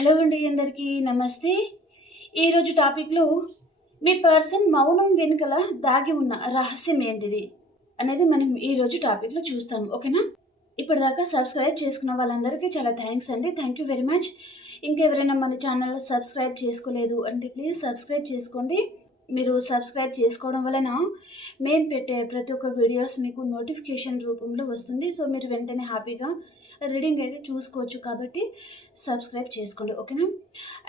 Hello అండి, అందరికీ నమస్తే. ఈరోజు టాపిక్లో మీ పర్సన్ మౌనం వెనుకల దాగి ఉన్న రహస్యం ఏంటిది అనేది మనం ఈరోజు టాపిక్లో చూస్తాం. ఓకేనా? ఇప్పటిదాకా సబ్స్క్రైబ్ చేసుకున్న వాళ్ళందరికీ చాలా థ్యాంక్స్ అండి. Thank you very much. ఇంకెవరైనా మన ఛానల్ సబ్స్క్రైబ్ చేసుకోలేదు అంటే ప్లీజ్ సబ్స్క్రైబ్ చేసుకోండి. మీరు సబ్స్క్రైబ్ చేసుకోవడం వలన మేము పెట్టే ప్రతి ఒక్క వీడియోస్ మీకు నోటిఫికేషన్ రూపంలో వస్తుంది. సో మీరు వెంటనే హ్యాపీగా రీడింగ్ అయితే చూసుకోవచ్చు. కాబట్టి సబ్స్క్రైబ్ చేసుకోండి. ఓకేనా?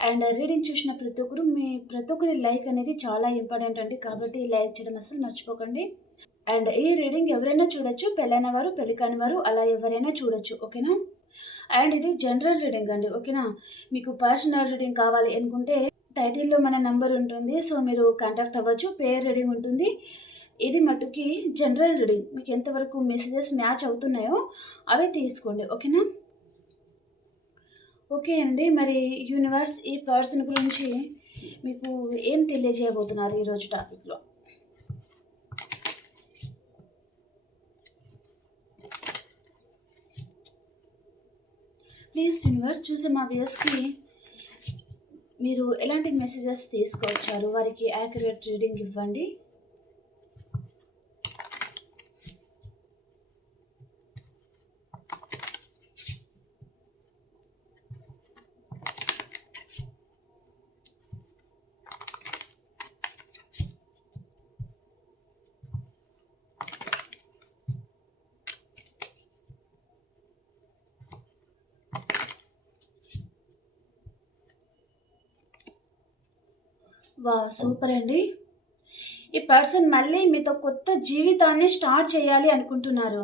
అండ్ రీడింగ్ చూసిన ప్రతి ఒక్కరి లైక్ అనేది చాలా ఇంపార్టెంట్ అండి. కాబట్టి లైక్ చేయడం అసలు మర్చిపోకండి. అండ్ ఈ రీడింగ్ ఎవరైనా చూడొచ్చు, పెళ్ళైన వారు, పెళ్లి కాని వారు, అలా ఎవరైనా చూడొచ్చు. ఓకేనా? అండ్ ఇది జనరల్ రీడింగ్ అండి. ఓకేనా? మీకు పర్సనల్ రీడింగ్ కావాలి అనుకుంటే టైటిల్లో మన నంబర్ ఉంటుంది. సో మీరు కాంటాక్ట్ అవ్వచ్చు. పేర్ రీడింగ్ ఉంటుంది. ఇది మట్టుకి జనరల్ రీడింగ్. మీకు ఎంతవరకు మెసేజెస్ మ్యాచ్ అవుతున్నాయో అవి తీసుకోండి. ఓకేనా? ఓకే అండి. మరి యూనివర్స్ ఈ పర్సన్ గురించి మీకు ఏం తెలియజేయబోతున్నారు ఈరోజు టాపిక్లో? ప్లీజ్ యూనివర్స్ చూసే మా వ్యూయర్స్కి మీరు ఎలాంటి మెసేజెస్ తీసుకొచ్చారు, వారికి యాక్యురేట్ రీడింగ్ ఇవ్వండి. వా సూపర్ అండి. ఈ పర్సన్ మళ్ళీ మీతో కొత్త జీవితాన్ని స్టార్ట్ చేయాలి అనుకుంటున్నారు.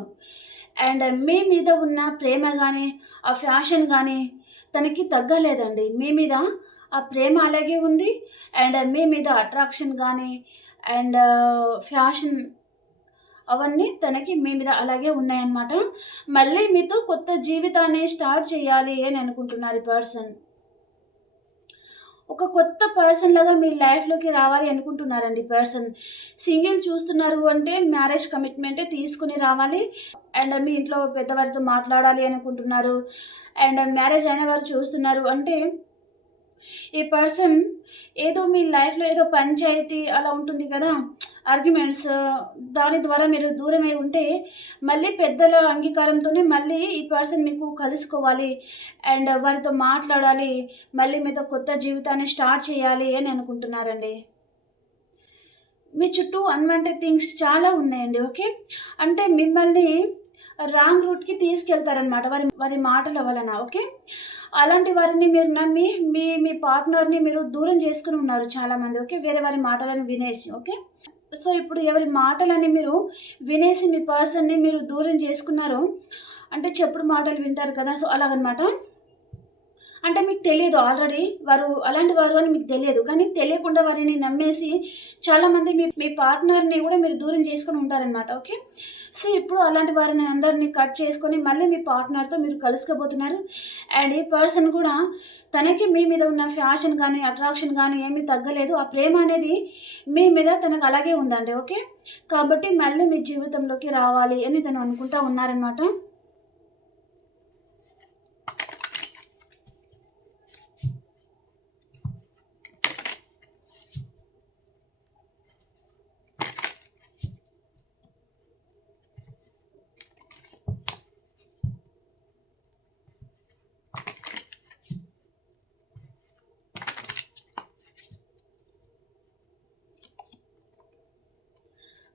అండ్ మీ మీద ఉన్న ప్రేమ కానీ, ఆ ఫ్యాషన్ కానీ తనకి తగ్గలేదండి. మీ మీద ఆ ప్రేమ అలాగే ఉంది. అండ్ మీ మీద అట్రాక్షన్ కానీ అండ్ ఫ్యాషన్ అవన్నీ తనకి మీ మీద అలాగే ఉన్నాయన్నమాట. మళ్ళీ మీతో కొత్త జీవితాన్ని స్టార్ట్ చేయాలి అని అనుకుంటున్నారు ఈ పర్సన్. ఒక కొత్త పర్సన్ లాగా మీ లైఫ్లోకి రావాలి అనుకుంటున్నారండి పర్సన్. సింగిల్ చూస్తున్నారు అంటే మ్యారేజ్ కమిట్మెంటే తీసుకుని రావాలి. అండ్ మీ ఇంట్లో పెద్దవారితో మాట్లాడాలి అనుకుంటున్నారు. అండ్ మ్యారేజ్ అయిన వారు చూస్తున్నారు అంటే ఈ పర్సన్ ఏదో మీ లైఫ్లో ఏదో పంచాయతీ అలా ఉంటుంది కదా, ఆర్గ్యుమెంట్స్, దాని ద్వారా మీరు దూరమై ఉంటే మళ్ళీ పెద్దల అంగీకారంతోనే మళ్ళీ ఈ పర్సన్ మీకు కలుసుకోవాలి అండ్ వారితో మాట్లాడాలి, మళ్ళీ మీతో కొత్త జీవితాన్ని స్టార్ట్ చేయాలి అని అనుకుంటున్నారండి. మీ చుట్టూ అన్వాంటెడ్ థింగ్స్ చాలా ఉన్నాయండి. ఓకే, అంటే మిమ్మల్ని రాంగ్ రూట్కి తీసుకెళ్తారనమాట వారి వారి మాటల వలన. ఓకే, అలాంటి వారిని మీరు నమ్మి మీ పార్ట్నర్ని మీరు దూరం చేసుకుని ఉన్నారు చాలామంది. ఓకే, వేరే వారి మాటలను వినేసి. ఓకే, సో ఇప్పుడు ఎవరి మాటలని మీరు వినేసి మీ పర్సన్ని మీరు దూరం చేసుకున్నారు అంటే చెప్పుడు మాటలు వింటారు కదా, సో అలాగనమాట. అంటే మీకు తెలియదు ఆల్రెడీ వారు అలాంటి వారు అని మీకు తెలియదు. కానీ తెలియకుండా వారిని నమ్మేసి చాలామంది మీ పార్ట్నర్ని కూడా మీరు దూరం చేసుకొని ఉంటారనమాట. ఓకే, సో ఇప్పుడు అలాంటి వారిని అందరినీ కట్ చేసుకొని మళ్ళీ మీ పార్ట్నర్తో మీరు కలుసుకోబోతున్నారు. అండ్ ఈ పర్సన్ కూడా తనకి మీ మీద ఉన్న ఫ్యాషన్ కానీ అట్రాక్షన్ కానీ ఏమీ తగ్గలేదు. ఆ ప్రేమ అనేది మీ మీద తనకు అలాగే ఉందండి. ఓకే, కాబట్టి మళ్ళీ మీ జీవితంలోకి రావాలి అని తను అనుకుంటా ఉన్నారనమాట.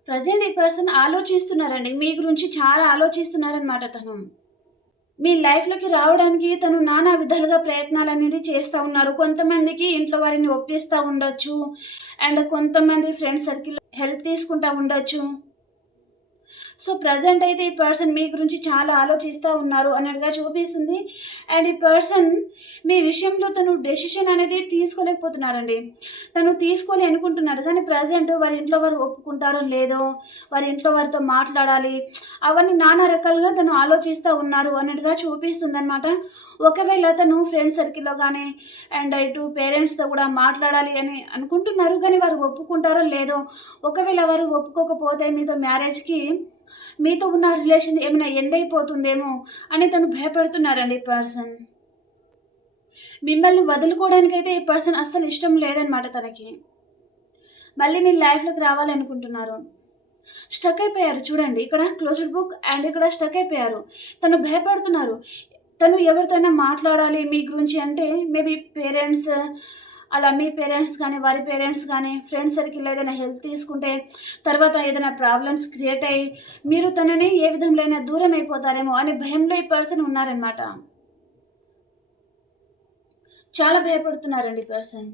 ప్రజెంట్ ఈ పర్సన్ ఆలోచిస్తున్నారండి మీ గురించి, చాలా ఆలోచిస్తున్నారనమాట తను. మీ లైఫ్‌లోకి రావడానికి తను నానా విధాలుగా ప్రయత్నాలనేది చేస్తా ఉన్నారు. కొంతమందికి ఇంట్లో వారిని ఒప్పిస్తా ఉండొచ్చు. అండ్ కొంతమంది ఫ్రెండ్ సర్కిల్ హెల్ప్ తీసుకుంటా ఉండొచ్చు. సో ప్రెజెంట్ అయితే ఈ పర్సన్ మీ గురించి చాలా ఆలోచిస్తూ ఉన్నారు అన్నట్టుగా చూపిస్తుంది. అండ్ ఈ పర్సన్ మీ విషయంలో తను డెసిషన్ అనేది తీసుకోలేకపోతున్నారండి. తను తీసుకోవాలి అనుకుంటున్నారు కానీ ప్రజెంట్ వారి ఇంట్లో వారు ఒప్పుకుంటారో లేదో, వారి ఇంట్లో వారితో మాట్లాడాలి, అవన్నీ నానా రకాలుగా తను ఆలోచిస్తూ ఉన్నారు అన్నట్టుగా చూపిస్తుంది అనమాట. ఒకవేళ తను ఫ్రెండ్ సర్కిల్లో కానీ అండ్ ఇటు పేరెంట్స్తో కూడా మాట్లాడాలి అని అనుకుంటున్నారు కానీ వారు ఒప్పుకుంటారో లేదో, ఒకవేళ వారు ఒప్పుకోకపోతే మీతో ఉన్న రిలేషన్ ఏమైనా ఎండ్ అయిపోతుందేమో అని తను భయపడుతున్నారండి పర్సన్. మిమ్మల్ని వదులుకోవడానికైతే ఈ పర్సన్ అస్సలు ఇష్టం లేదనమాట తనకి. మళ్ళీ మీ లైఫ్‌లోకి రావాలనుకుంటున్నారు. స్టక్ అయిపోయారు చూడండి. ఇక్కడ క్లోజ్డ్ బుక్ అండ్ ఇక్కడ స్టక్ అయిపోయారు. తను భయపడుతున్నారు. తను ఎవరితోనైనా మాట్లాడాలి మీ గురించి అంటే మేబీ పేరెంట్స్, అలా మీ పేరెంట్స్ కానీ, వారి పేరెంట్స్ కానీ, ఫ్రెండ్ సర్కిల్‌లో ఏదైనా హెల్ప్ తీసుకుంటే, తర్వాత ఏదైనా ప్రాబ్లమ్స్ క్రియేట్ అయ్యి, మీరు తనని ఏ విధంలోనైనా దూరం అయిపోతారేమో అనే భయంలో ఈ పర్సన్ ఉన్నారనమాట. చాలా భయపడుతున్నారండి ఈ పర్సన్.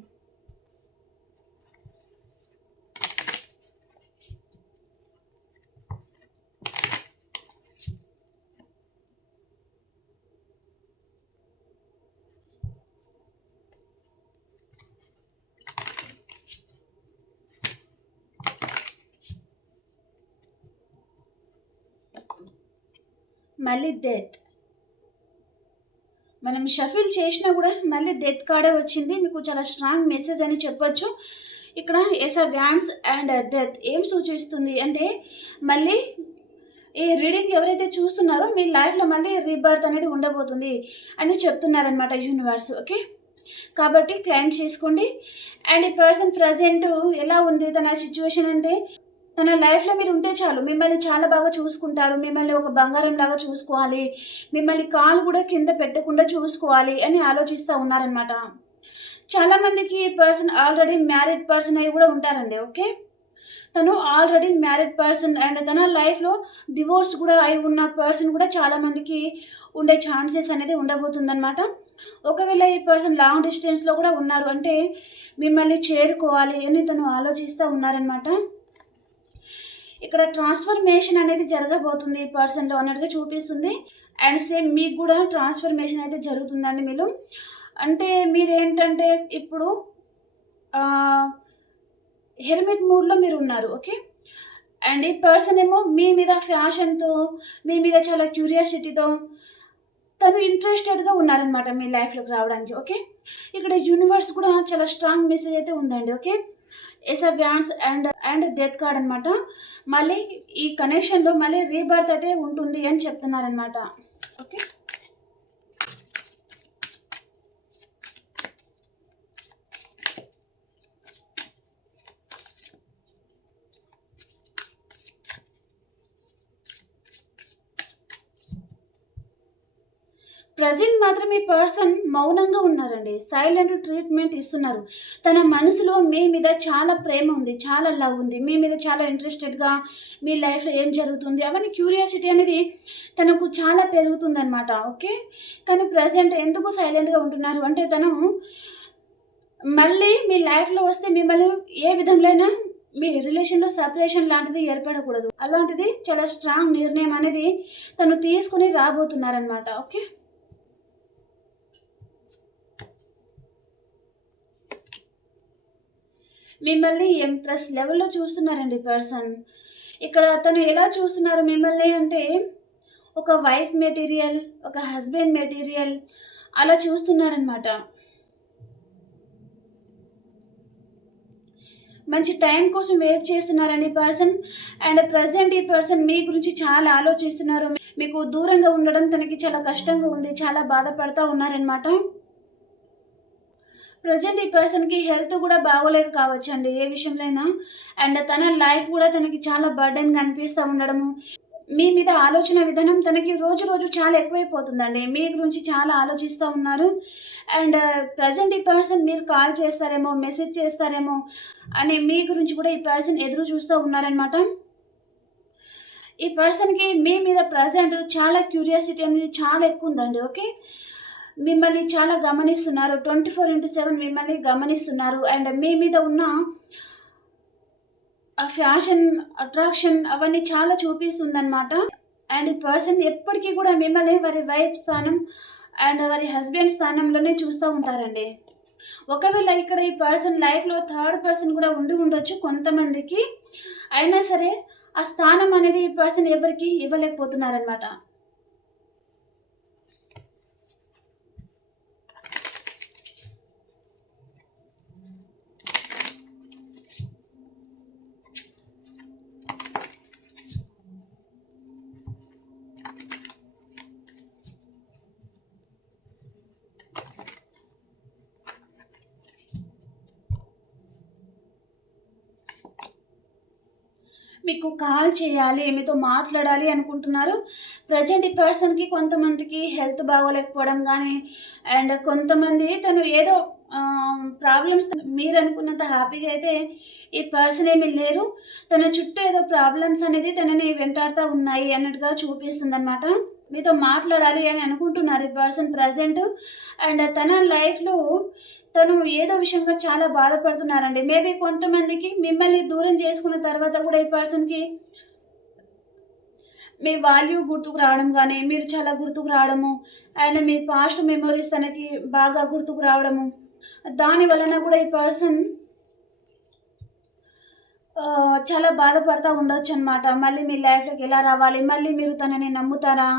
మళ్ళీ డెత్. మనం షఫిల్ చేసినా కూడా మళ్ళీ డెత్ కార్డే వచ్చింది. మీకు చాలా స్ట్రాంగ్ మెసేజ్ అని చెప్పొచ్చు. ఇక్కడ ace of wands and death ఏం సూచిస్తుంది అంటే, మళ్ళీ ఈ రీడింగ్ ఎవరైతే చూస్తున్నారో మీ లైఫ్‌లో మళ్ళీ రీబర్త్ అనేది ఉండబోతుంది అని చెప్తున్నారనమాట యూనివర్స్. ఓకే. కాబట్టి క్లెయిమ్ చేసుకోండి. అండ్ ఈ పర్సన్ ప్రజెంట్ ఎలా ఉంది తన సిచ్యువేషన్ అంటే, తన లైఫ్‌లో మీరు ఉంటే చాలు. మిమ్మల్ని చాలా బాగా చూసుకుంటారు. మిమ్మల్ని ఒక బంగారంలాగా చూసుకోవాలి. మిమ్మల్ని కాలు కూడా కింద పెట్టకుండా చూసుకోవాలి అని ఆలోచిస్తా ఉన్నారనమాట. చాలామందికి ఈ పర్సన్ ఆల్రెడీ మ్యారీడ్ పర్సన్ అయ్యి కూడా ఉంటారండి. ఓకే. తను ఆల్రెడీ మ్యారీడ్ పర్సన్ అండ్ తన లైఫ్‌లో డివోర్స్ కూడా అయి ఉన్న పర్సన్ కూడా చాలామందికి ఉండే ఛాన్సెస్ అనేది ఉండబోతుందనమాట. ఒకవేళ ఈ పర్సన్ లాంగ్ డిస్టెన్స్‌లో కూడా ఉన్నారు అంటే మిమ్మల్ని చేరుకోవాలి అని తను ఆలోచిస్తూ ఉన్నారనమాట. ఇక్కడ ట్రాన్స్ఫర్మేషన్ అనేది జరగబోతుంది ఈ పర్సన్‌లో అన్నట్టుగా చూపిస్తుంది. అండ్ సేమ్ మీకు కూడా ట్రాన్స్ఫర్మేషన్ అయితే జరుగుతుందండి మీలో. అంటే మీరేంటంటే ఇప్పుడు హెర్మిట్ మూడ్‌లో మీరున్నారు. ఓకే. అండ్ ఈ పర్సన్ ఏమో మీ మీద ఫ్యాషన్‌తో, మీ మీద చాలా క్యూరియాసిటీతో తను ఇంట్రెస్టెడ్‌గా ఉన్నారనమాట మీ లైఫ్‌లోకి రావడానికి. ఓకే. ఇక్కడ యూనివర్స్ కూడా చాలా స్ట్రాంగ్ మెసేజ్ అయితే ఉందండి. Okay. Ace of wands and death card అనమాట. మళ్ళీ ఈ కనెక్షన్‌లో మళ్ళీ రీబర్త్ అయితే ఉంటుంది అని చెప్తున్నారనమాట. ఓకే. ప్రెజెంట్ మాత్రం ఈ పర్సన్ మౌనంగా ఉన్నారండి. సైలెంట్ ట్రీట్మెంట్ ఇస్తున్నారు. తన మనసులో మీ మీద చాలా ప్రేమ ఉంది. చాలా లవ్ ఉంది. మీ మీద చాలా ఇంట్రెస్టెడ్‌గా మీ లైఫ్‌లో ఏం జరుగుతుంది అవన్నీ క్యూరియాసిటీ అనేది తనకు చాలా పెరుగుతుందనమాట. ఓకే. కానీ ప్రెజెంట్ ఎందుకు సైలెంట్‌గా ఉంటున్నారు అంటే తను మళ్ళీ మీ లైఫ్‌లో వస్తే మిమ్మల్ని ఏ విధంలోనైనా మీ రిలేషన్‌లో సెపరేషన్ లాంటిది ఏర్పడకూడదు. అలాంటిది చాలా స్ట్రాంగ్ నిర్ణయం అనేది తను తీసుకొని రాబోతున్నారనమాట. ఓకే. మిమ్మల్ని ఎంప్రెస్ లెవెల్‌లో చూస్తున్నారండి పర్సన్. ఇక్కడ తను ఎలా చూస్తున్నారు మిమ్మల్ని అంటే, ఒక వైఫ్ మెటీరియల్, ఒక హస్బెండ్ మెటీరియల్ అలా చూస్తున్నారనమాట. మంచి టైం కోసం వెయిట్ చేస్తున్నారండి పర్సన్. అండ్ ప్రెజెంట్ ఈ పర్సన్ మీ గురించి చాలా ఆలోచిస్తున్నారు. మీకు దూరంగా ఉండడం తనకి చాలా కష్టంగా ఉంది. చాలా బాధపడతా ఉన్నారనమాట. ప్రెజెంట్ ఈ పర్సన్‌కి హెల్త్ కూడా బాగోలేదు కావచ్చండి ఏ విషయంలో అయినా. అండ్ తన లైఫ్ కూడా తనకి చాలా బర్డెన్‌గా అనిపిస్తా ఉండడము. మీ మీద ఆలోచన విధానం తనకి రోజు రోజు చాలా ఎక్కువైపోతుందండి. మీ గురించి చాలా ఆలోచిస్తా ఉన్నారు. అండ్ ప్రెజెంట్ ఈ పర్సన్ మీరు కాల్ చేస్తారేమో, మెసేజ్ చేస్తారేమో అని మీ గురించి కూడా ఈ పర్సన్ ఎదురు చూస్తూ ఉన్నారనమాట. ఈ పర్సన్‌కి మీ మీద ప్రెజెంట్ చాలా క్యూరియాసిటీ అనేది చాలా ఎక్కువుందండి. ఓకే. మిమ్మల్ని చాలా గమనిస్తున్నారు. 24/7 మిమ్మల్ని గమనిస్తున్నారు. అండ్ మీ మీద ఉన్న ఆ ఫ్యాషన్, అట్రాక్షన్ అవన్నీ చాలా చూపిస్తుందనమాట. అండ్ ఈ పర్సన్ ఎప్పటికీ కూడా మిమ్మల్ని వారి వైఫ్ స్థానం అండ్ వారి హస్బెండ్ స్థానంలోనే చూస్తూ ఉంటారండి. ఒకవేళ ఇక్కడ ఈ పర్సన్ లైఫ్‌లో థర్డ్ పర్సన్ కూడా ఉండి ఉండొచ్చు కొంతమందికి. అయినా సరే ఆ స్థానం అనేది ఈ పర్సన్ ఎవరికీ ఇవ్వలేకపోతున్నారనమాట. మీకు కాల్ చేయాలి, మీతో మాట్లాడాలి అనుకుంటున్నారు. ప్రెజెంట్ ఈ పర్సన్‌కి కొంతమందికి హెల్త్ బాగోలేకపోవడం గానీ, అండ్ కొంతమంది తను ఏదో ప్రాబ్లమ్స్ మీరనుకున్నంత హ్యాపీగా అయితే ఈ పర్సన్ ఏమీ లేరు. తన చుట్టూ ఏదో ప్రాబ్లమ్స్ అనేది తనని వెంటాడుతా ఉన్నాయి అన్నట్టుగా చూపిస్తుందనమాట. మీతో మాట్లాడాలి అని అనుకుంటున్నారు ఈ పర్సన్ ప్రెజెంట్. అండ్ తన లైఫ్‌లో తను ఏదో విషయంగా చాలా బాధపడుతున్నారండి. మేబీ కొంతమందికి మిమ్మల్ని దూరం చేసుకున్న తర్వాత కూడా ఈ పర్సన్‌కి మీ వాల్యూ గుర్తుకు రావడం గానీ, మీరు చాలా గుర్తుకు రావడము, అండ్ మీ పాస్ట్ మెమోరీస్ తనకి బాగా గుర్తుకు రావడము, దాని వలన కూడా ఈ పర్సన్ చాలా బాధపడతా ఉండొచ్చనమాట. మళ్ళీ మీ లైఫ్‌లోకి ఎలా రావాలి? మళ్ళీ మీరు తనని నమ్ముతారా?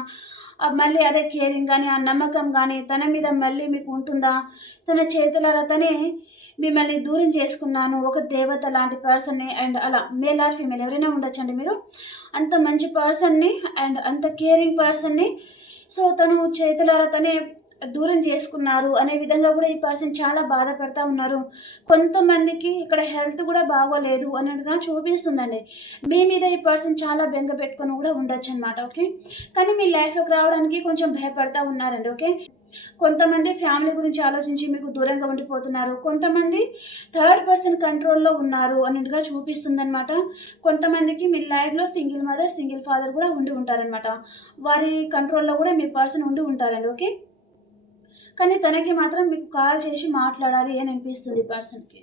మళ్ళీ అదే కేరింగ్ గానీ, ఆ నమ్మకం గానీ తన మీద మళ్ళీ మీకు ఉంటుందా? తన చేతులారా తనే మిమ్మల్ని దూరం చేసుకున్నాను. ఒక దేవత లాంటి పర్సన్‌ని, అండ్ అలా మేల్ ఆర్ ఫీమేల్ ఎవరైనా ఉండొచ్చండి మీరు. అంత మంచి పర్సన్‌ని అండ్ అంత కేరింగ్ పర్సన్‌ని సో, తను చేతులారా తనే దూరం చేసుకున్నారు అనే విధంగా కూడా ఈ పర్సన్ చాలా బాధపడతా ఉన్నారు. కొంతమందికి ఇక్కడ హెల్త్ కూడా బాగోలేదు అన్నట్టుగా చూపిస్తుందండి. మీ మీద ఈ పర్సన్ చాలా బెంగ పెట్టుకొని కూడా ఉండొచ్చనమాట. ఓకే. కానీ మీ లైఫ్‌లోకి రావడానికి కొంచెం భయపడతా ఉన్నారండి. ఓకే. కొంతమంది ఫ్యామిలీ గురించి ఆలోచించి మీకు దూరంగా ఉండిపోతున్నారు. కొంతమంది థర్డ్ పర్సన్ కంట్రోల్‌లో ఉన్నారు అన్నట్టుగా చూపిస్తుందనమాట. కొంతమందికి మీ లైఫ్‌లో సింగిల్ మదర్, సింగిల్ ఫాదర్ కూడా ఉండి ఉంటారనమాట. వారి కంట్రోల్‌లో కూడా మీ పర్సన్ ఉండి ఉంటారండి. ఓకే. కానీ తనకి మాత్రం మీకు కాల్ చేసి మాట్లాడాలి అని అనిపిస్తుంది పర్సన్‌కి.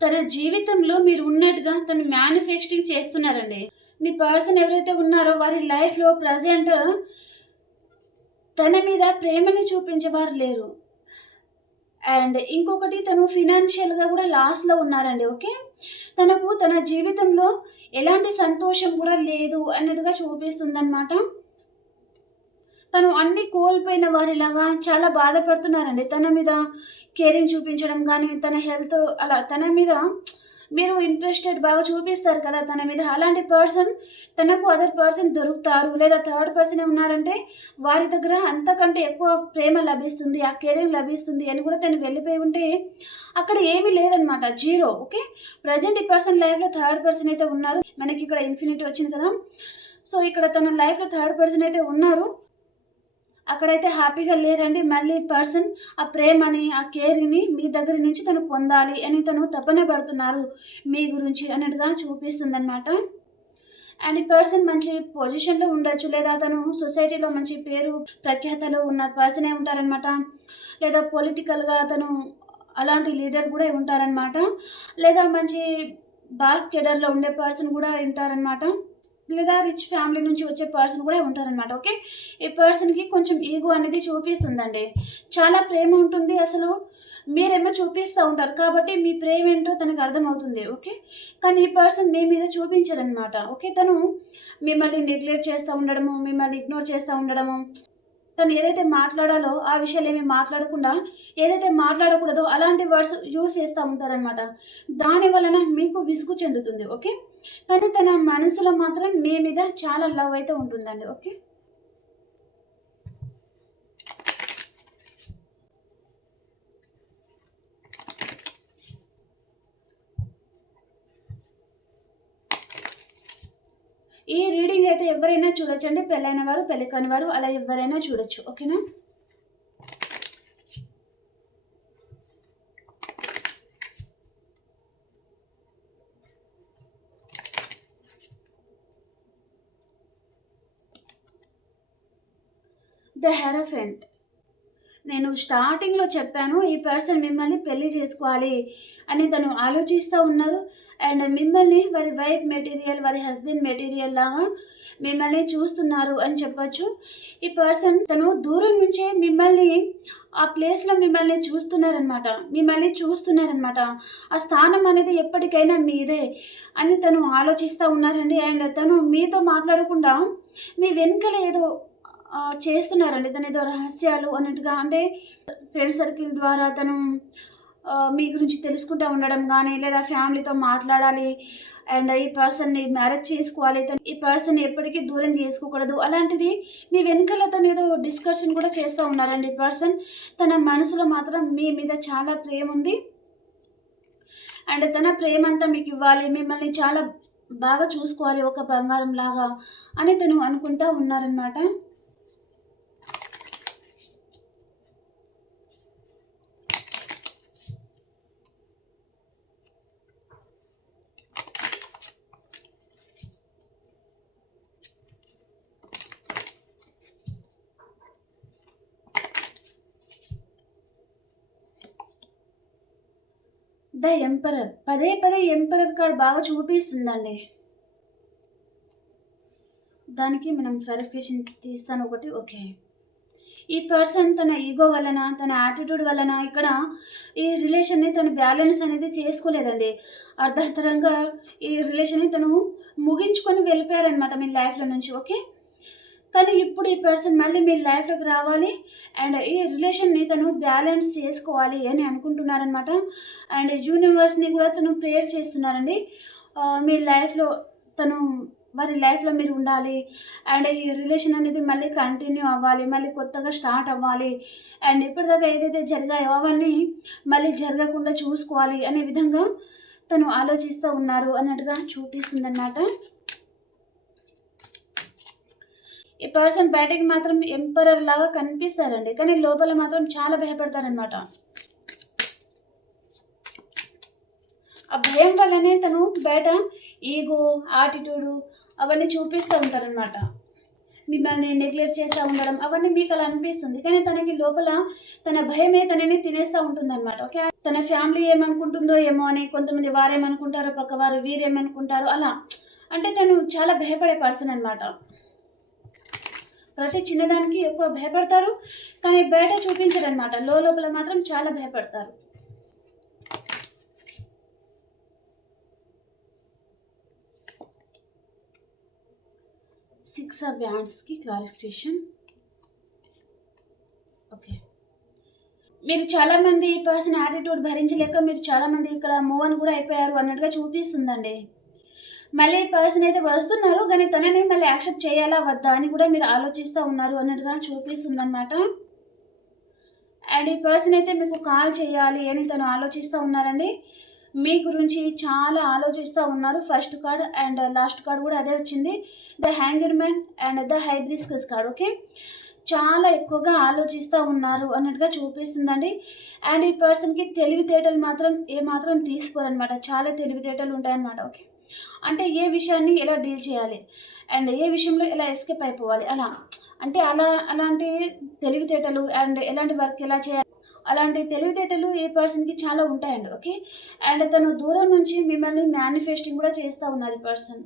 తన జీవితంలో మీరు ఉన్నట్టుగా తను మేనిఫెస్టింగ్ చేస్తున్నారండి. మీ పర్సన్ ఎవరైతే ఉన్నారో వారి లైఫ్‌లో ప్రెజెంట్ తన మీద ప్రేమని చూపించేవారు లేరు. అండ్ ఇంకొకటి తను ఫినాన్షియల్‌గా కూడా లాస్‌లో ఉన్నారండి. ఓకే. తనకు తన జీవితంలో ఎలాంటి సంతోషం కూడా లేదు అన్నట్టుగా చూపిస్తుందనమాట. తను అన్నీ కోల్పోయిన వారిలాగా చాలా బాధపడుతున్నారండి. తన మీద కేరింగ్ చూపించడం గానీ, తన హెల్త్ అలా తన మీద మీరు ఇంట్రెస్టెడ్ బాగా చూపిస్తారు కదా తన మీద. అలాంటి పర్సన్ తనకు అదర్ పర్సన్ దొరుకుతారు. లేదా థర్డ్ పర్సనే ఉన్నారంటే వారి దగ్గర అంతకంటే ఎక్కువ ప్రేమ లభిస్తుంది. ఆ కేరింగ్ లభిస్తుంది అని కూడా తను వెళ్ళిపోయి ఉంటే అక్కడ ఏమీ లేదనమాట. జీరో. ఓకే. ప్రెజెంట్ ఈ పర్సన్ లైఫ్‌లో థర్డ్ పర్సన్ అయితే ఉన్నారు. మనకిక్కడ ఇన్ఫినిటీ వచ్చింది కదా! సో, ఇక్కడ తన లైఫ్‌లో థర్డ్ పర్సన్ అయితే ఉన్నారు. అక్కడైతే హ్యాపీగా లేరండి. మళ్ళీ పర్సన్ ఆ ప్రేమని, ఆ కేర్‌ని మీ దగ్గర నుంచి తను పొందాలి అని తను తపన పడుతున్నారు మీ గురించి అన్నట్టుగా చూపిస్తుందనమాట. అండ్ ఈ పర్సన్ మంచి పొజిషన్‌లో ఉండొచ్చు. లేదా తను సొసైటీలో మంచి పేరు, ప్రఖ్యాతలు ఉన్న పర్సనే ఉంటారనమాట. లేదా పొలిటికల్‌గా తను అలాంటి లీడర్ కూడా ఉంటారనమాట. లేదా మంచి బాస్ కేడర్‌లో ఉండే పర్సన్ కూడా ఉంటారనమాట. లేదా రిచ్ ఫ్యామిలీ నుంచి వచ్చే పర్సన్ కూడా ఉంటారనమాట. ఓకే. ఈ పర్సన్‌కి కొంచెం ఈగో అనేది చూపిస్తుందండి. చాలా ప్రేమ ఉంటుంది. అసలు మీరేమో చూపిస్తా ఉంటారు. కాబట్టి మీ ప్రేమేంటో తనకు అర్థమవుతుంది. ఓకే. కానీ ఈ పర్సన్ మీ మీద చూపించరనమాట. ఓకే. తను మిమ్మల్ని నెగ్లెక్ట్ చేస్తా ఉండడము, మిమ్మల్ని ఇగ్నోర్ చేస్తా ఉండడము, తను ఏదైతే మాట్లాడాలో ఆ విషయాలేమి మాట్లాడకుండా, ఏదైతే మాట్లాడకూడదో అలాంటి వర్డ్స్ యూజ్ చేస్తా ఉంటారనమాట. దాని వలన మీకు విసుగు చెందుతుంది. ఓకే. కానీ తన మనసులో మాత్రం మీ మీద చాలా లవ్ అయితే ఉంటుందండి. ఓకే. ఈ రీడింగ్ అయితే ఎవరైనా చూడొచ్చండి. పెళ్ళైన వారు, పెళ్లి కాని వారు అలా ఎవరైనా చూడొచ్చు. ఓకేనా? The hierophant. నేను స్టార్టింగ్‌లో చెప్పాను. ఈ పర్సన్ మిమ్మల్ని పెళ్లి చేసుకోవాలి అని తను ఆలోచిస్తా ఉన్నారు. అండ్ మిమ్మల్ని వారి వైఫ్ మెటీరియల్, వారి హస్బెండ్ మెటీరియల్ లాగా మిమ్మల్ని చూస్తున్నారు అని చెప్పొచ్చు. ఈ పర్సన్ తను దూరం నుంచే మిమ్మల్ని ఆ ప్లేస్‌లో మిమ్మల్ని చూస్తున్నారనమాట. మిమ్మల్ని చూస్తున్నారనమాట. ఆ స్థానం అనేది ఎప్పటికైనా మీదే అని తను ఆలోచిస్తా ఉన్నారండి. అండ్ తను మీతో మాట్లాడకుండా మీ వెనకాల ఏదో చేస్తున్నారండి. తనేదో రహస్యాలు అన్నట్టుగా అంటే ఫ్రెండ్ సర్కిల్ ద్వారా తను మీ గురించి తెలుసుకుంటా ఉండడం గానీ, లేదా ఫ్యామిలీతో మాట్లాడాలి అండ్ ఈ పర్సన్‌ని మ్యారేజ్ చేసుకోవాలి. ఈ పర్సన్‌ని ఎప్పటికీ దూరం చేసుకోకూడదు. అలాంటిది మీ వెనకాల తనేదో డిస్కషన్ కూడా చేస్తా ఉన్నారండి ఈ పర్సన్. తన మనసులో మాత్రం మీ మీద చాలా ప్రేముంది. అండ్ తన ప్రేమంతా మీకివ్వాలి. మిమ్మల్ని చాలా బాగా చూసుకోవాలి ఒక బంగారంలాగా అని తను అనుకుంటా ఉన్నారనమాట. The emperor. పదే పదే ఎంపరర్ కార్డ్ బాగా చూపిస్తుందండి. దానికి మనం క్లారిఫికేషన్ తీస్తాను ఒకటి. ఓకే. ఈ పర్సన్ తన ఈగో వలన, తన యాటిట్యూడ్ వలన ఇక్కడ ఈ రిలేషన్‌ని తను బ్యాలెన్స్ అనేది చేసుకోలేదండి. అర్ధాంతరంగా ఈ రిలేషన్‌ని తను ముగించుకొని వెళ్ళిపోయారనమాట మీ లైఫ్‌లో నుంచి. ఓకే. కానీ ఇప్పుడు ఈ పర్సన్ మళ్ళీ మీ లైఫ్‌లోకి రావాలి అండ్ ఈ రిలేషన్‌ని తను బ్యాలెన్స్ చేసుకోవాలి అని అనుకుంటున్నారనమాట. అండ్ యూనివర్స్‌ని కూడా తను ప్రేయర్ చేస్తున్నారండి. మీ లైఫ్‌లో తను వారి లైఫ్‌లో మీరు ఉండాలి అండ్ ఈ రిలేషన్ అనేది మళ్ళీ కంటిన్యూ అవ్వాలి. మళ్ళీ కొత్తగా స్టార్ట్ అవ్వాలి. అండ్ ఇప్పటిదాకా ఏదైతే జరిగాయో అవన్నీ మళ్ళీ జరగకుండా చూసుకోవాలి అనే విధంగా తను ఆలోచిస్తూ ఉన్నారు అన్నట్టుగా చూపిస్తుందన్నమాట. ఈ పర్సన్ బయటకి మాత్రం ఎంపరర్ లాగా కనిపిస్తారండి. కానీ లోపల మాత్రం చాలా భయపడతారనమాట. ఆ భయం వల్లనే తను బయట ఈగో, యాటిట్యూడ్ అవన్నీ చూపిస్తూ ఉంటారనమాట. మిమ్మల్ని నెగ్లెక్ట్ చేస్తూ ఉండడం అవన్నీ మీకు అలా అనిపిస్తుంది. కానీ తనకి లోపల తన భయమే తనని తినేస్తూ ఉంటుందన్నమాట. ఓకే. తన ఫ్యామిలీ ఏమనుకుంటుందో ఏమో అని, కొంతమంది వారేమనుకుంటారో, పక్కవారు వీరేమనుకుంటారో అలా. అంటే తను చాలా భయపడే పర్సన్ అనమాట. ప్రతి చిన్నదానికి ఎక్కువ భయపడతారు. కానీ బయట చూపించరనమాట. లోపల మాత్రం చాలా భయపడతారు. సిక్స్ ఆఫ్ వ్యాండ్స్‌కి క్లారిఫికేషన్. ఓకే. మీరు చాలామంది ఈ పర్సన్ యాటిట్యూడ్ భరించలేక మీరు చాలామంది ఇక్కడ మూవ్ ఆన్ కూడా అయిపోయారు అన్నట్టుగా చూపిస్తుందండి. మళ్ళీ పర్సన్ అయితే వస్తున్నారు. కానీ తనని మళ్ళీ యాక్సెప్ట్ చేయాలా వద్దా అని కూడా మీరు ఆలోచిస్తూ ఉన్నారు అన్నట్టుగా చూపిస్తుందన్నమాట. అండ్ ఈ పర్సన్ అయితే మీకు కాల్ చేయాలి అని తను ఆలోచిస్తూ ఉన్నారండి. మీ గురించి చాలా ఆలోచిస్తూ ఉన్నారు. First card and last card కూడా అదే వచ్చింది. The hanged man and the hibiscus card. Okay. చాలా ఎక్కువగా ఆలోచిస్తూ ఉన్నారు అన్నట్టుగా చూపిస్తుందండి. అండ్ ఈ పర్సన్కి తెలివితేటలు మాత్రం ఏమాత్రం తీసుకోరనమాట. చాలా తెలివితేటలు ఉంటాయన్నమాట. ఓకే. అంటే ఏ విషయాన్ని ఎలా డీల్ చేయాలి అండ్ ఏ విషయంలో ఎలా ఎస్కేప్ అయిపోవాలి అలా. అంటే అలాంటి తెలివితేటలు అండ్ ఎలాంటి వర్క్ ఎలా చేయాలి అలాంటి తెలివితేటలు ఏ పర్సన్‌కి చాలా ఉంటాయండి. ఓకే. అండ్ తను దూరం నుంచి మిమ్మల్ని మేనిఫెస్టింగ్ కూడా చేస్తూ ఉన్నారు ఈ పర్సన్.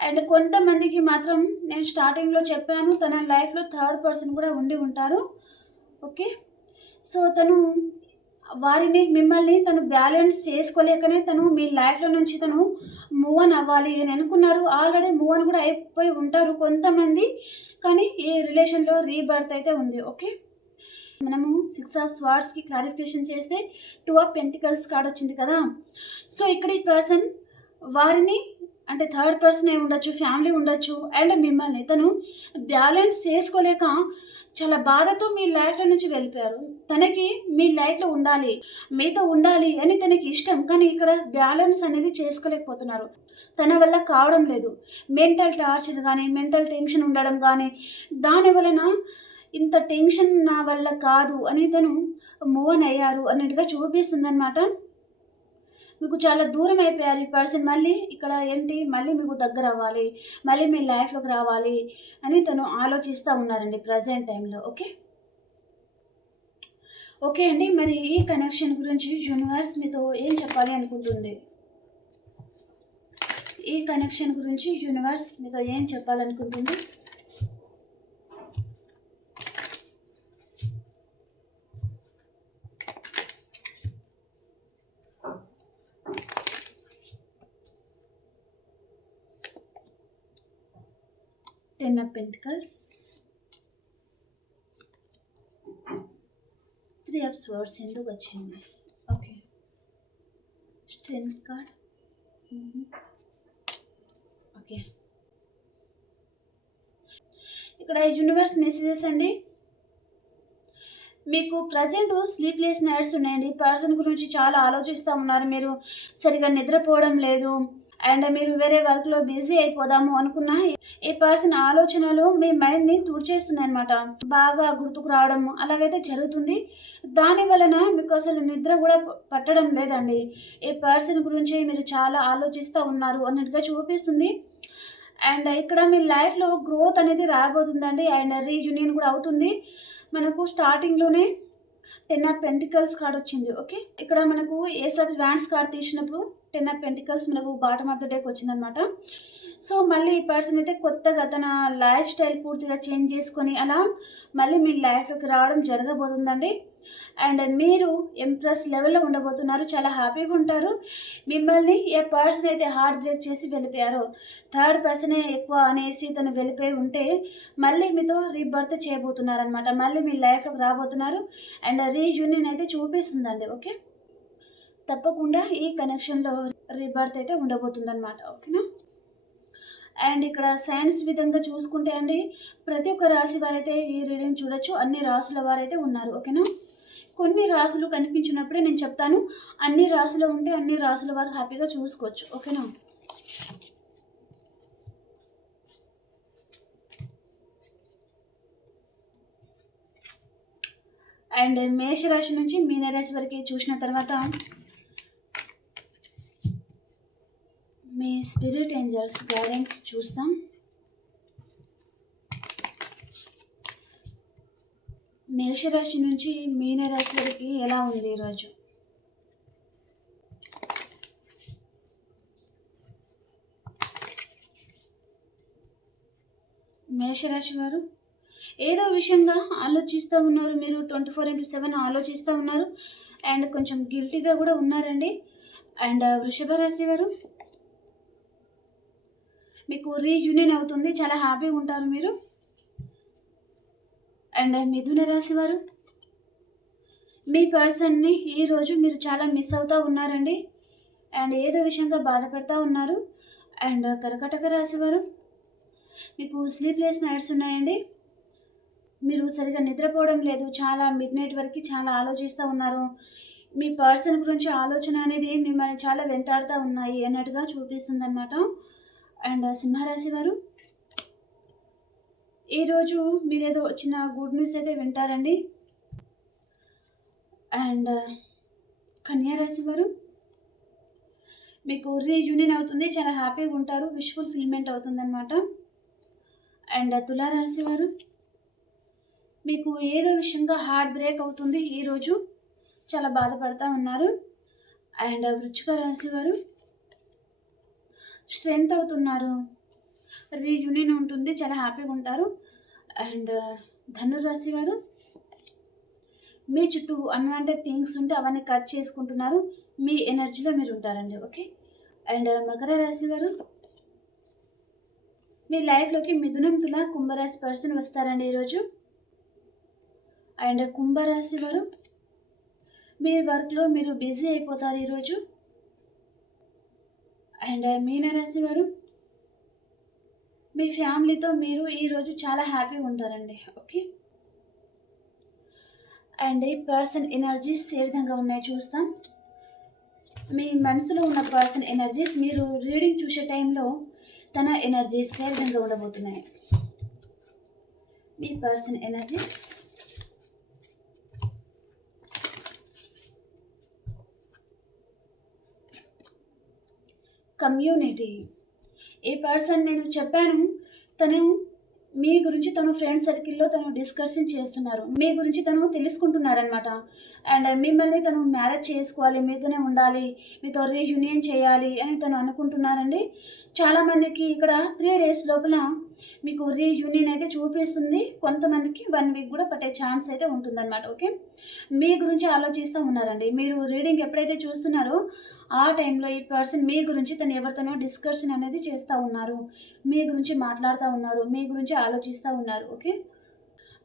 అండ్ కొంతమందికి మాత్రం నేను స్టార్టింగ్‌లో చెప్పాను తన లైఫ్‌లో థర్డ్ పర్సన్ కూడా ఉండి ఉంటారు. ఓకే. సో తను వారిని మిమ్మల్ని తను బ్యాలెన్స్ చేసుకోలేకనే తను మీ లైఫ్‌లో నుంచి తను మూవ్ ఆన్ అవ్వాలి అని అనుకున్నారు. ఆల్రెడీ మూవ్ ఆన్ కూడా అయిపోయి ఉంటారు కొంతమంది. కానీ ఈ రిలేషన్‌లో రీబర్త్ అయితే ఉంది. ఓకే. మనము 6 ఆఫ్ స్వార్డ్స్‌కి క్లారిఫికేషన్ చేస్తే 2 ఆఫ్ పెంటికల్స్ కార్డ్ వచ్చింది కదా! సో ఇక్కడ ఈ పర్సన్ వారిని అంటే థర్డ్ పర్సన్ అయి ఉండొచ్చు, ఫ్యామిలీ ఉండొచ్చు అండ్ మిమ్మల్ని తను బ్యాలెన్స్ చేసుకోలేక చాలా బాధతో మీ లైఫ్‌లో నుంచి వెళ్ళిపోయారు. తనకి మీ లైఫ్‌లో ఉండాలి, మీతో ఉండాలి అని తనకి ఇష్టం. కానీ ఇక్కడ బ్యాలెన్స్ అనేది చేసుకోలేకపోతున్నారు. తన వల్ల కావడం లేదు. మెంటల్ టార్చర్ గానీ, మెంటల్ టెన్షన్ ఉండడం గానీ, దాని వలన ఇంత టెన్షన్ నా వల్ల కాదు అని తను మూవ్ ఆన్ అయ్యారు అన్నట్టుగా చూపిస్తుందనమాట. మీకు చాలా దూరం అయిపోయారు ఈ పర్సన్. మళ్ళీ ఇక్కడ ఏంటి, మళ్ళీ మీకు దగ్గర అవ్వాలి, మళ్ళీ మీ లైఫ్లోకి రావాలి అని తను ఆలోచిస్తూ ఉన్నారండి ప్రజెంట్ టైంలో. ఓకే, ఓకే అండి. మరి ఈ కనెక్షన్ గురించి యూనివర్స్ మీతో ఏం చెప్పాలి అనుకుంటుంది? ఈ కనెక్షన్ గురించి యూనివర్స్ మీతో ఏం చెప్పాలనుకుంటుంది? Ten of pentacles, three of swords ఎందుకు వచ్చింది? Okay, strength card. ఓకే, ఇక్కడ యూనివర్స్ మెసేజెస్ అండి. మీకు ప్రజెంట్ స్లీప్లెస్ నైట్స్ ఉన్నాయండి. పర్సన్ గురించి చాలా ఆలోచిస్తూ ఉన్నారు. మీరు సరిగా నిద్రపోవడం లేదు, అండ్ మీరు వేరే వర్క్లో బిజీ అయిపోదాము అనుకున్న ఈ పర్సన్ ఆలోచనలు మీ మైండ్ని తుడిచేస్తున్నాయి అనమాట. బాగా గుర్తుకు రావడం అలాగైతే జరుగుతుంది. దాని వలన మీకు అసలు నిద్ర కూడా పట్టడం లేదండి. ఈ పర్సన్ గురించి మీరు చాలా ఆలోచిస్తూ ఉన్నారు అన్నట్టుగా చూపిస్తుంది. అండ్ ఇక్కడ మీ లైఫ్లో గ్రోత్ అనేది రాబోతుందండి. అండ్ రీయూనియన్ కూడా అవుతుంది. మనకు స్టార్టింగ్లోనే టెన్ ఆఫ్ పెంటికల్స్ కార్డ్ వచ్చింది. ఓకే, ఇక్కడ మనకు ఏస్ ఆఫ్ వ్యాండ్స్ కార్డ్ తీసినప్పుడు టెన్ ఆఫ్ పెంటికల్స్ మనకు బాటమ్ ఆఫ్ ద డేకి వచ్చిందనమాట. సో మళ్ళీ ఈ పర్సన్ అయితే కొత్తగా తన లైఫ్ స్టైల్ పూర్తిగా చేంజ్ చేసుకొని అలా మళ్ళీ మీ లైఫ్లోకి రావడం జరగబోతుందండి. అండ్ మీరు ఎంప్రెస్ లెవెల్లో ఉండబోతున్నారు. చాలా హ్యాపీగా ఉంటారు. మిమ్మల్ని ఏ పర్సన్ అయితే హార్ట్ బ్రేక్ చేసి వెళ్ళిపోయారో, థర్డ్ పర్సనే ఎక్కువ అనేసి తను వెళ్ళిపోయి ఉంటే మళ్ళీ మీతో రీబర్త్ చేయబోతున్నారనమాట. మళ్ళీ మీ లైఫ్లోకి రాబోతున్నారు. అండ్ రీయూనియన్ అయితే చూపిస్తుందండి. ఓకే, తప్పకుండా ఈ కనెక్షన్లో రీబర్త్ అయితే ఉండబోతుందన్నమాట. ఓకేనా? అండ్ ఇక్కడ సైన్స్ విధంగా చూసుకుంటే అండి, ప్రతి ఒక్క రాశి వారైతే ఈ రీడింగ్ చూడొచ్చు. అన్ని రాసుల వారైతే ఉన్నారు. ఓకేనా? కొన్ని రాసులు కనిపించినప్పుడే నేను చెప్తాను. అన్ని రాసులు ఉంటే అన్ని రాసుల వారు హ్యాపీగా చూసుకోవచ్చు. ఓకేనా? అండ్ మేషరాశి నుంచి మీనరాశి వరకు చూసిన తర్వాత మీ స్పిరిట్ ఏంజల్స్ గైడెన్స్ చూస్తాం. మేషరాశి నుంచి మీనరాశి వరకు ఎలా ఉంది ఈరోజు? మేషరాశి వారు ఏదో విషయంగా ఆలోచిస్తూ ఉన్నారు. మీరు 24/7 ఆలోచిస్తూ ఉన్నారు. అండ్ కొంచెం గిల్టీగా కూడా ఉన్నారండి. అండ్ వృషభ రాశి వారు మీకు రీయూనియన్ అవుతుంది. చాలా హ్యాపీగా ఉంటారు మీరు. అండ్ మిథున రాశి వారు మీ పర్సన్ని ఈరోజు మీరు చాలా మిస్ అవుతూ ఉన్నారండి. అండ్ ఏదో విషయంగా బాధపడుతూ ఉన్నారు. అండ్ కర్కాటక రాశి వారు మీకు స్లీప్లెస్ నైట్స్ ఉన్నాయండి. మీరు సరిగా నిద్రపోవడం లేదు. చాలా మిడ్ నైట్ వరకు చాలా ఆలోచిస్తూ ఉన్నారు. మీ పర్సన్ గురించి ఆలోచన అనేది మిమ్మల్ని చాలా వెంటాడుతూ ఉన్నాయి అన్నట్టుగా చూపిస్తుంది అన్నమాట. అండ్ సింహరాశి వారు ఈరోజు మీరేదో చిన్న గుడ్ న్యూస్ అయితే వింటారండి. అండ్ కన్యారాశి వారు మీకు రీయూనియన్ అవుతుంది. చాలా హ్యాపీగా ఉంటారు. విష్ ఫుల్ఫిల్మెంట్ అవుతుంది అనమాట. అండ్ తులారాశి వారు మీకు ఏదో విషయంగా హార్ట్ బ్రేక్ అవుతుంది. ఈరోజు చాలా బాధపడుతూ ఉన్నారు. అండ్ వృశ్చిక రాశి వారు స్ట్రెంత్ అవుతున్నారు. రీయూనియన్ ఉంటుంది. చాలా హ్యాపీగా ఉంటారు. అండ్ ధనురాశి వారు మీ చుట్టూ అన్వాంటెడ్ థింగ్స్ ఉంటే అవన్నీ కట్ చేసుకుంటున్నారు. మీ ఎనర్జీలో మీరు ఉంటారండి. ఓకే. అండ్ మకర రాశి వారు మీ లైఫ్లోకి మిథునం, తుల, కుంభరాశి పర్సన్ వస్తారండి ఈరోజు. అండ్ కుంభరాశి వారు మీ వర్క్లో మీరు బిజీ అయిపోతారు ఈరోజు. అండ్ మీనరాశి వారు మీ ఫ్యామిలీతో మీరు ఈరోజు చాలా హ్యాపీగా ఉంటారండి. ఓకే. అండ్ ఈ పర్సన్ ఎనర్జీస్ ఏ విధంగా ఉన్నాయి చూస్తాం. మీ మనసులో ఉన్న పర్సన్ ఎనర్జీస్ మీరు రీడింగ్ చూసే టైంలో తన ఎనర్జీస్ ఏ విధంగా ఉండబోతున్నాయి? మీ పర్సన్ ఎనర్జీస్ కమ్యూనిటీ. ఈ పర్సన్ నేను చెప్పాను, తను మీ గురించి తను ఫ్రెండ్ సర్కిల్‌లో తను డిస్కషన్ చేస్తున్నారు. మీ గురించి తను తెలుసుకుంటున్నారనమాట. అండ్ మిమ్మల్ని తను మ్యారేజ్ చేసుకోవాలి, మీతోనే ఉండాలి, మీతో రీయూనియన్ చేయాలి అని తను అనుకుంటున్నారండి. చాలామందికి ఇక్కడ 3 డేస్ లోపల మీకు రీయూనియన్ అయితే చూపిస్తుంది. కొంతమందికి 1 వీక్ కూడా పట్టే ఛాన్స్ అయితే ఉంటుందన్నమాట. ఓకే. మీ గురించి ఆలోచిస్తూ ఉన్నారండి. మీరు రీడింగ్ ఎప్పుడైతే చూస్తున్నారో ఆ టైంలో ఈ పర్సన్ మీ గురించి తను ఎవరితోనో డిస్కషన్ అనేది చేస్తూ ఉన్నారు. మీ గురించి మాట్లాడుతూ ఉన్నారు. మీ గురించి ఆలోచిస్తూ ఉన్నారు. ఓకే.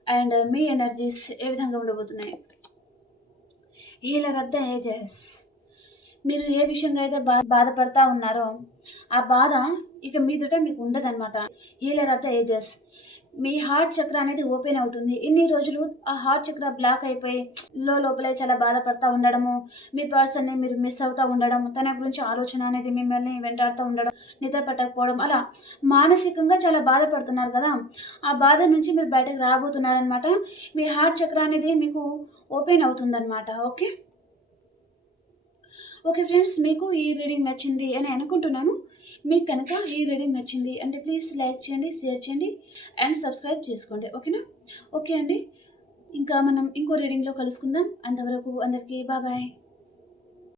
అండ్ మీ ఎనర్జీస్ ఏ విధంగా ఉండబోతున్నాయి? Healer of the ages. మీరు ఏ విషయంగా అయితే బాధపడతా ఉన్నారో ఆ బాధ ఇక మీదట మీకు ఉండదన్నమాట. Healer of the ages. Me heart చక్ర అనేది ఓపెన్ అవుతుంది. ఇన్ని రోజులు ఆ హార్ట్ చక్ర బ్లాక్ అయిపోయి లోపలే చాలా బాధపడతా ఉండడము, మీ పర్సన్ని మీరు మిస్ అవుతూ ఉండడం, తన గురించి ఆలోచన అనేది మిమ్మల్ని వెంటాడుతూ ఉండడం, నిద్ర పట్టకపోవడం, అలా మానసికంగా చాలా బాధపడుతున్నారు కదా. ఆ బాధ నుంచి మీరు బయటకు రాబోతున్నారనమాట. మీ హార్ట్ చక్ర అనేది మీకు ఓపెన్ అవుతుందన్నమాట. ఓకే. ఓకే ఫ్రెండ్స్, మీకు ఈ రీడింగ్ నచ్చింది అని అనుకుంటున్నాను. మీకు కనుక ఈ రీడింగ్ నచ్చింది అంటే ప్లీజ్ లైక్ చేయండి, షేర్ చేయండి అండ్ సబ్స్క్రైబ్ చేసుకోండి. ఓకేనా? ఓకే అండి, ఇంకా మనం ఇంకో రీడింగ్లో కలుసుకుందాం. అంతవరకు అందరికీ బాయ్.